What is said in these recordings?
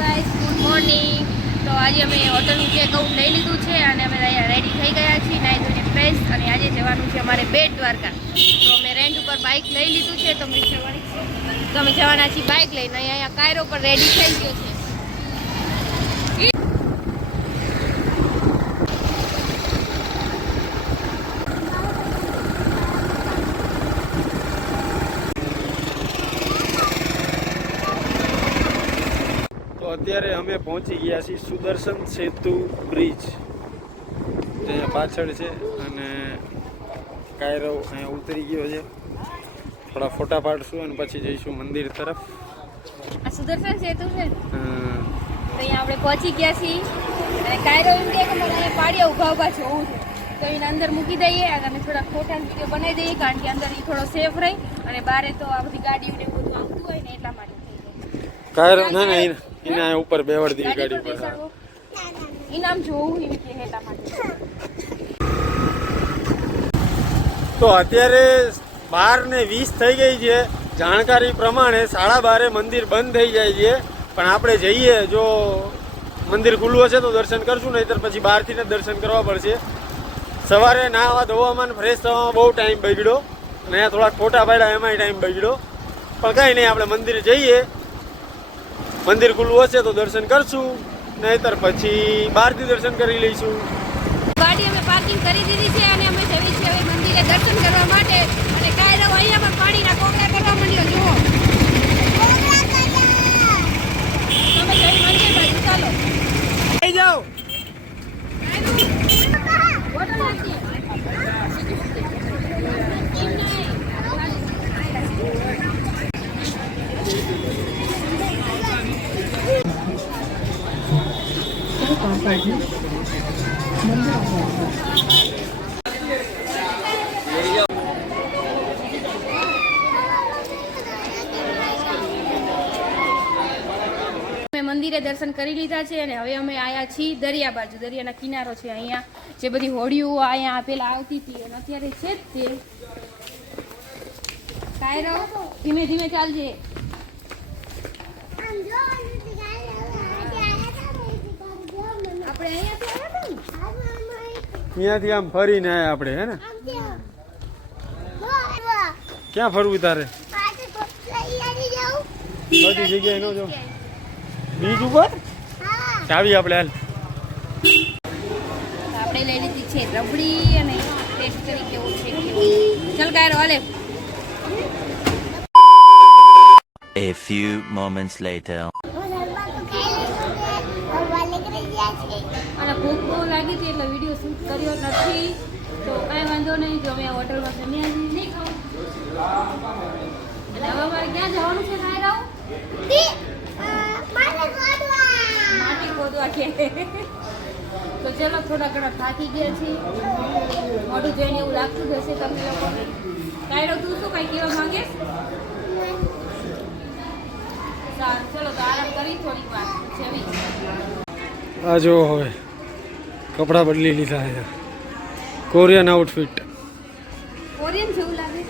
Guys, good morning. તો આજે અમે હોટલનું ચેકઆઉટ લઈ લીધું છે અને અમે અહીંયા રેડી થઈ ગયા છીએ, નાઈ ધોઈને ફ્રેશ। અને આજે જવાનું છે અમારે બેટ દ્વારકા। તો અમે રેન્ટ ઉપર બાઇક લઈ લીધું છે, તો અમે જવાના છીએ બાઇક લઈને। અહીંયા કાયરો પર રેડી થઈ ગયો છે। અત્યારે અમે પહોંચી ગયા છીએ સુદર્શન સેતુ બ્રિજ, અહીંયા પાછળ છે અને કાયરો અહીંયા ઉતરી ગયો છે। થોડા ફોટા પાડશું અને પછી જઈશું મંદિર તરફ। આ સુદર્શન સેતુ છે, અહીંયા આપણે પહોંચી ગયા છીએ અને કાયરો એમ કે મારે અહીંયા પાડિયા ઊભા જોવું છે, તો એને અંદર મૂકી દઈએ અને અમે થોડા ફોટા વિડીયો બનાવી દઈએ, કારણ કે અંદર એ થોડો સેફ રહે અને બારે તો આ બધી ગાડીઓને એવું બધું આવતું હોય ને એટલા માટે કાયરો ના ના એના ઉપર બેવડ દી ગાડી પર ઇનામ જોવું એમ કે એટલા માટે। તો અત્યારે 12:20 થઈ ગઈ છે। જાણકારી પ્રમાણે 12:30 મંદિર બંધ થઈ જાય છે, પણ આપણે જઈએ જો મંદિર ખુલ્લું હશે તો દર્શન કરશું, નહીંતર પછી બહારથી જ દર્શન કરવા પડશે। સવારે નાહવા ધોવામાં ફ્રેશ થવામાં બહુ ટાઈમ બગડ્યો અને અહીંયા થોડાક ફોટા પાડ્યા એમાંય ટાઈમ બગડ્યો, પણ કાંઈ નહીં, આપણે મંદિરે જઈએ, મંદિર ખુલ્લું હશે તો દર્શન કરશું, નહીંતર પછી બહારથી દર્શન કરી લઈશું। ગાડી અમે પાર્કિંગ કરી દીધી છે અને અમે જઈએ છીએ હવે મંદિરે દર્શન કરવા માટે। અને કાયરો અહીંયા પણ પાણીના કોકડા કરવા માંડ્યો, જુઓ તમે જઈ મંદિર બાજુ ચાલો આવી જાઓ। હોટલ નથી મંદિરે દર્શન કરી લીધા છે અને હવે અમે આયા છીએ દરિયા બાજુ। દરિયાના કિનારો છે, અહીંયા જે બધી હોડીઓ અહીંયા પેલા આવતી હતી અને અત્યારે છે જ તે। કાયરો ધીમે ધીમે ચાલજે। આપણે અહીંયાથી આમ ફરીને આયા આપણે, હે ને? ક્યાં ફરવું તારે? બધી જગ્યાએ ન જાઉં, બીજ ઉપર ચાવી આપણે હાલ। આપણે લઈ લીધી છે રબડી અને ટેસ્ટ કરી કેવું છે કેવું। ચાલ કાયરો હાલે। A few moments later. અને ભૂખ બહુ લાગી હતી એટલે વિડીયો શૂટ કર્યો નથી, તો કાંઈ વાંધો નહીં। જો અમે હોટલમાં જમ્યા નહીં ખાવું એટલે હવે અમારે ક્યાં જવાનું છે કાયરો? માટી ખોદવા કે તો ચલો, થોડા ઘણા થાકી ગયા છીએ, મોઢું જોઈને એવું લાગતું હશે તમને લોકોને। કાયરો તું શું કઈ કહેવા માંગે? સારું ચલો, તો આરામ કરી થોડીક વાર જેવી। આ જો હવે કપડાં બદલી લીધા છે, કોરિયન આઉટફિટ। કોરિયન જેવું લાગે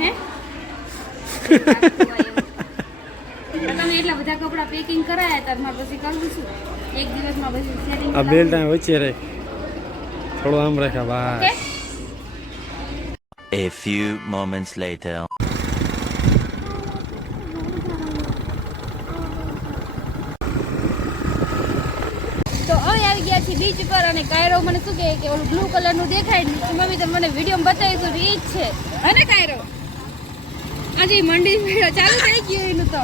હે? તમે એટલા બધા કપડા પેકિંગ કરાયા હતા, મારે પછી કરવું શું? એક દિવસમાં પછી સેટિંગ આ બેલ્ટ આ વચ્ચે રાખ, થોડો આમ રાખ્યા બસ। A few moments later. તો અમે આવી ગયા છીએ બીચ પર અને કાયરો મને શું કહે કે ઓલું બ્લુ કલરનું દેખાય ને મમ્મી તમે મને વિડીયોમાં બતાવીશું, એ જ છે અને કાયરો આજે મંડી ચાલુ થઈ ગયું એનું। તો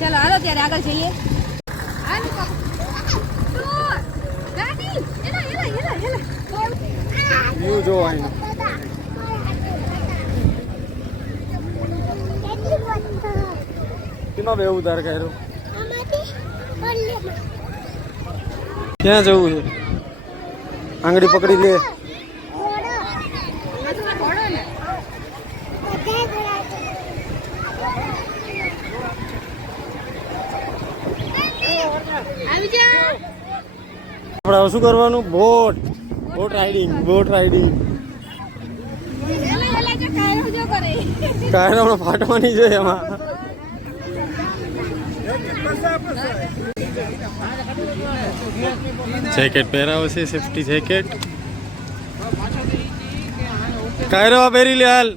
ચાલો હાલો ત્યારે આગળ જઈએ। વ્યૂ જો અહીં કેમાં બેવું તાર કાયરો? ક્યાં જવું છે? આંગળી પકડી લે। આપણે શું કરવાનું? Boat riding. કાયરો ફાટવાની છે એમાં। જેકેટ પહેરાવો છે, સેફટી જેકેટ. કાયરો પહેરી લે હાલ.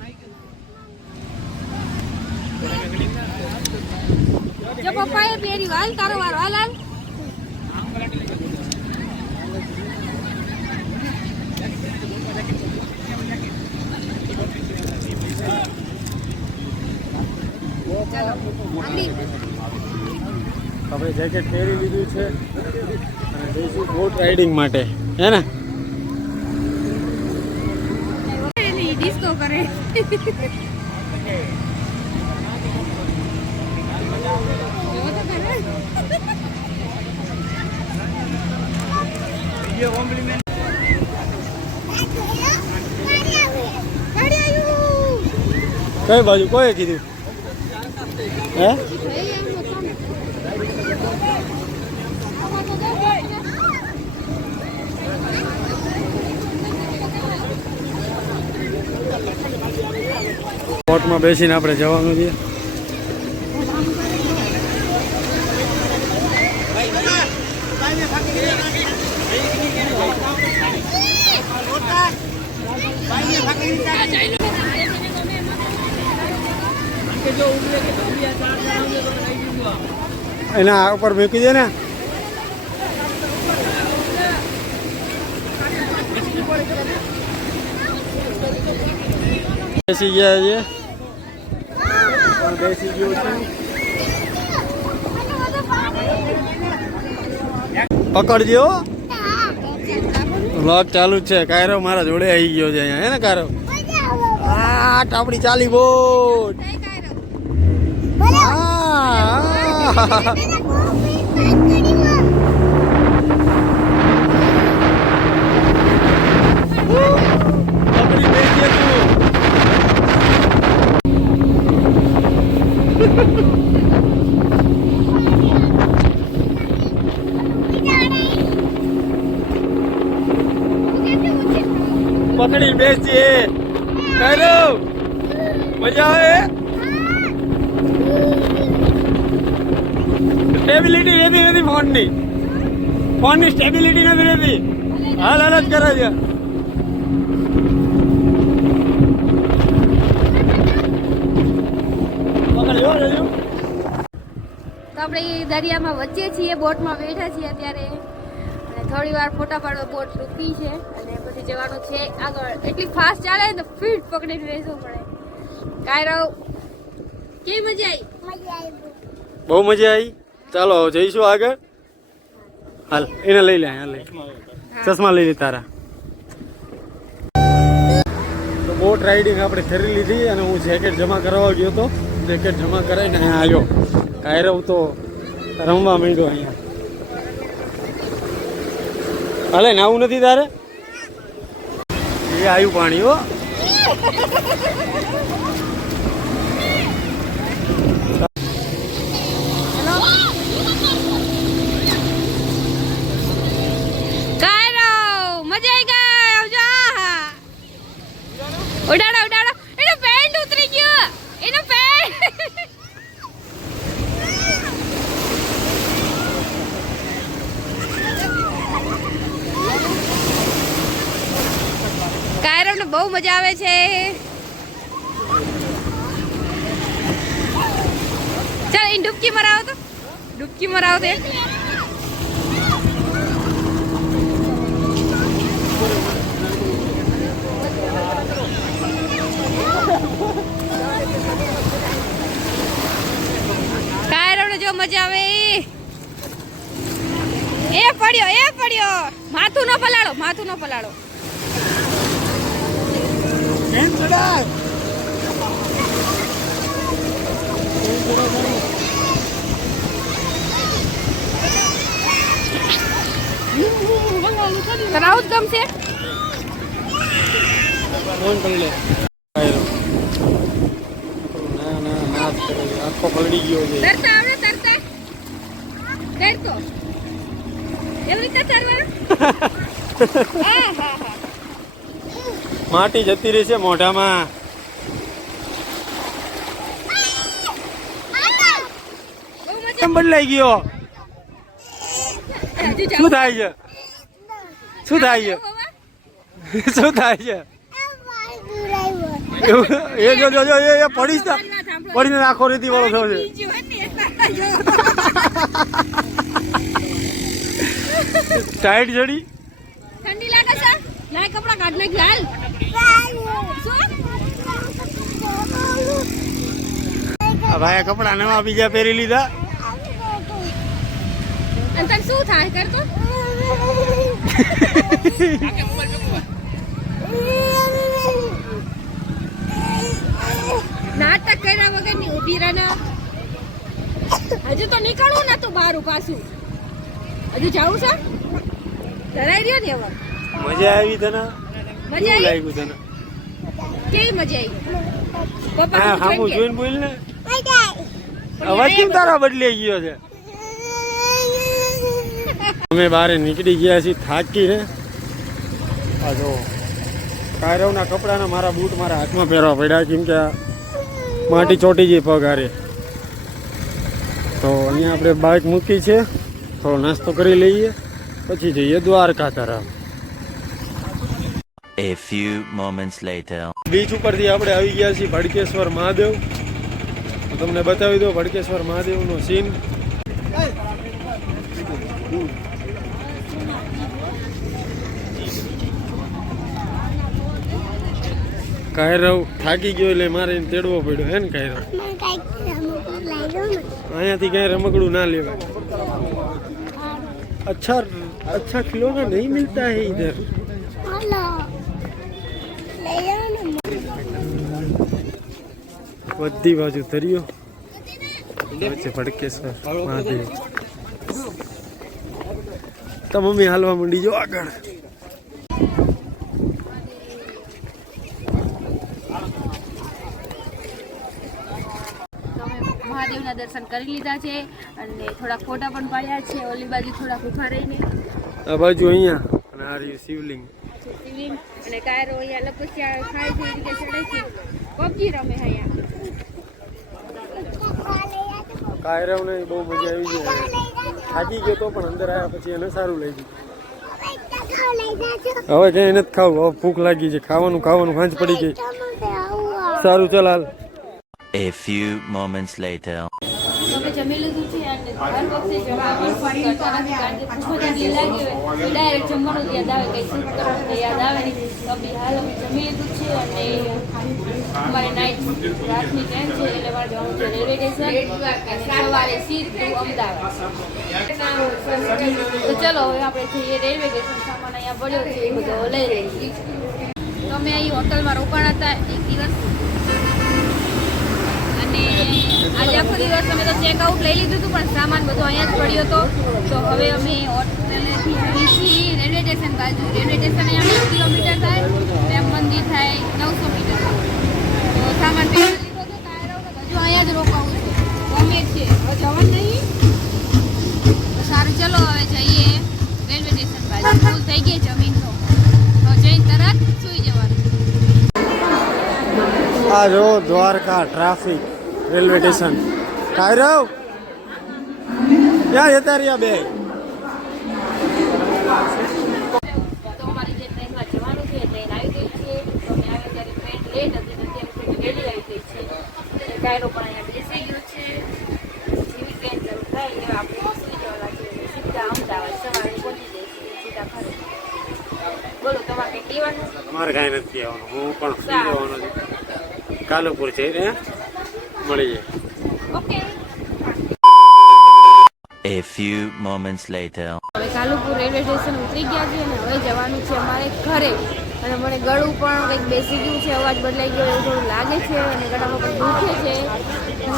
જો પપ્પાએ પહેર્યું, હાલ તારો વારો, હાલ હાલ. ચાલો આગળ. આપણે જેકેટ પહેરી લીધું છે અને જઈશું બોટ રાઇડિંગ માટે, હે ને? ડિસ્કો કરે. કઈ બાજુ કોઈ કીધું? હે? બોટમાં બેસીને આપણે જવાનું છે. એના ઉપર મૂકી દે ને. બેસી ગયા છે, બેસી ગયો છું. પકડજો, વ્લોગ ચાલુ જ છે. કાયરો મારા જોડે આવી ગયો છે અહીંયા, હે ને કાયરો? આ ટાપડી ચાલી બોટ. પકડી બેસી તું. પકડી બેસીએ. કાયરો મજા આવે? સ્ટેબિલિટી રહેતી નથી ફોનની સ્ટેબિલિટી નથી રહેતી. હાલ હાલ જ કરે છે. તો આપણે દરિયામાં વચ્ચે છીએ, બોટમાં બેઠા છીએ અત્યારે, અને થોડી વાર ફોટા પાડવા બોટ રૂકી છે અને પછી જવાનું છે આગળ. એટલી ફાસ્ટ ચાલે તો ફીટ પકડીને બેસવું પડે. કાયરો કેવી મજા આવી? બહુ મજા આવી. ચાલો હવે જઈશું આગળ. હાલ એને લઈ લે, હાલ લઈ ચશ્મા લઈ લે તારા. તો બોટ રાઇડિંગ આપણે કરી લીધી અને હું જેકેટ જમા કરાવવા ગયો હતો. જેકેટ જમા કરાવીને અહીંયા આવ્યો. કાયરવ તો રમવા માંડ્યો અહીંયા. હાલે નાવું નથી તારે? એ આવ્યું પાણી હો. ઉડાડો ઉડાડો. એનો પેન્ટ ઉતરી ગયો, એનો પેન્ટ. કાયરવને બહુ મજા આવે છે. ચાલ એ ડૂબકી મરાવો તો, ડૂબકી મરાવો તો. કાયરવને જો મજા આવે. એ પડ્યો. માથું ન પલાળો, માથું ન પલાળો. તને આવું જ ગમશે? આખો પલડી ગયો છે. તરતા આવડે? તરતા તરતો એવી રીતે તરવાનું. માટી જતી રહી છે મોઢામાં. બહુ મજા કેમ બદલાઈ ગયો? શું થાય છે? શું થાય છે? શું થાય છે? એ જો જો જો એ પડીને આખો રીતિ વાળો થયો છે. ટાઈટ જડી ઠંડી લાગે છે. લાય કપડા કાઢ નાખ હાલ. શું? આ ભાઈ કપડા નવા બીજા પહેરી લીધા. અને તને શું થાય કરતો? નાટક કર્યા વગર ની ઉભી રહે. હજુ તો નીકળવું ને તું બહાર પાછું. હજુ જવું છે? ડરાઈ રહ્યો ને હવે. મજા આવી તને? મજા આવી? લાગ્યું તને? કેવી મજા આવી? પપ્પા હા હામું જોઈને બોલ ને. અવાજ કેમ તારા બદલાઈ ગયો છે? અમે બહાર નીકળી ગયા છીએ થાકીને. આ જો કાયરવના કપડાના મારા બૂટ મારા હાથમાં પહેરવા પડ્યા કેમ કે માટી ચોટી ગઈ પગ હારે. તો અહીંયા આપણે બાઇક મૂકી છે, થોડો નાસ્તો કરી લઈએ પછી જઈએ દ્વારકા તરફ. A few moments later. Beach ઉપરથી આપણે આવી ગયા છીએ ભડકેશ્વર મહાદેવ. તો તમને બતાવી દો ભડકેશ્વર મહાદેવનો સીન. કાયરવ થાકી ગયો એટલે મારે એને તેડવો પડ્યો હે ને કાયરવ. અહીંયાથી કઈ રમકડું ના લેવાય. अच्छा खिलौना नहीं मिलता है इधर. બધી બાજુ દરિયો વચ્ચે ભડકેશ્વર મહાદેવ. તો મમ્મી હાલવા માંડી જો આગળ. મહાદેવના દર્શન કરી લીધા છે અને થોડા ફોટા પણ પાડ્યા છે. ઓલી બાજુ થોડા ઉભા રહીને આ બાજુ અહીંયા અને આ રહ્યું શિવલિંગ. શિવલિંગ અને કાયરો અહીંયા લપસ્યા ખાય છે એ રીતે ચડે છે. પબજી રમે અહીંયા. કાયરવને બહુ મજા આવી ગઈ. થાકી ગયો તો પણ અંદર આવ્યા પછી એને સારું લાગ્યું. હવે ક્યાંય નથી ખાવું. હવે ભૂખ લાગી છે. ખાવાનું ખાંચ પડી ગઈ. સારું ચાલ હાલ. A few moments later. અમે જમી લીધું છે અને દર વખતે જમવાનું કરતા નથી કારણ કે ખૂબ જ આટલી લાગી હોય ડાયરેક્ટ જમવાનું યાદ આવે કંઈ શૂટ કરવાનું યાદ આવે નહીં. તો બી હાલ અમે જમી લીધું છે અને અમારે નાઇટ રાતની ટ્રેન છે એટલે અમારે જવાનું છે રેલવે સ્ટેશન અને સવારે સીધું અમદાવાદ. તો ચલો હવે આપણે જઈએ રેલવે સ્ટેશન. સામાન અહીંયા પડ્યો છે એ બધો લઈ લઈએ. તો અમે અહીં હોટલમાં રોકાણ હતા એક દિવસ અને આજે આખો દિવસ અમે તો ચેકઆઉટ લઈ લીધું હતું પણ સામાન બધો અહીંયા જ પડ્યો હતો. તો હવે અમે હોટેલેથી આવી છીએ રેલવે સ્ટેશન બાજુ. રેલવે સ્ટેશન અહીંયા 1 કિલોમીટર થાય, પ્રેમ મંદિર થાય 900 મીટર. તો સામાન પહેલા લીધો હતો કાયરવનો. હજુ અહીંયા જ રોકાવું છે. ગમે છે હવે જવાનું નહીં. તો સારું ચલો હવે જઈએ રેલવે સ્ટેશન બાજુ. ફૂલ થઈ ગઈ જમીન તો જઈને તરત સૂઈ જવાનું. આ જો દ્વારકા ટ્રાફિક રેલવે સ્ટેશન. કાયરવ ક્યાં જતા રહ્યા બે? તો અમારી જે ટ્રેનમાં જવાનું છે ટ્રેન આવી ગઈ છે. તો અમે આવ્યા ત્યારે ટ્રેન લેટ હતી ને અત્યારે થોડી વહેલી આવી ગઈ છે. કાયરો પણ અહીંયા બેસી ગયો છે. જેવી ટ્રેન શરૂ થાય એટલે આપણે સુઈ જવા લાગીએ. સીધા અમદાવાદ સવારે પહોંચી જઈશું સીધા ઘરે. બોલો તમારે કંઈ કહેવાનું? મારે કાંઈ નથી આવવાનું. હું પણ સુઈ જવાનો છું. કાલુપુર જઈને મળી જાય. Okay. A few moments later. હવે કાલુપુર રેલવે સ્ટેશન ઉતરી ગયા છે અને હવે જવાનું છે અમારે ઘરે. અને મને ગળું પણ કંઈક બેસી ગયું છે, અવાજ બદલાઈ ગયો એવું થોડું લાગે છે અને ગળામાં પણ દુખે છે.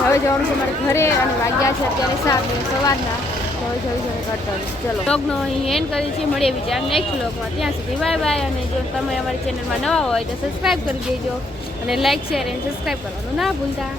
હવે જવાનું છે મારે ઘરે અને વાગ્યા છે અત્યારે 7 સવારના. તો હવે જલ્દી કરતા ચલો બ્લોગનો અહીં એન્ડ કરી છે. મળીએ બીજા નેક્સ્ટ બ્લોગમાં. ત્યાં સુધી બાય બાય. અને જો તમે અમારી ચેનલમાં નવા હોય તો સબસ્ક્રાઈબ કરી દેજો અને લાઈક શેર અને સબસ્ક્રાઈબ કરવાનું ના ભૂલતા.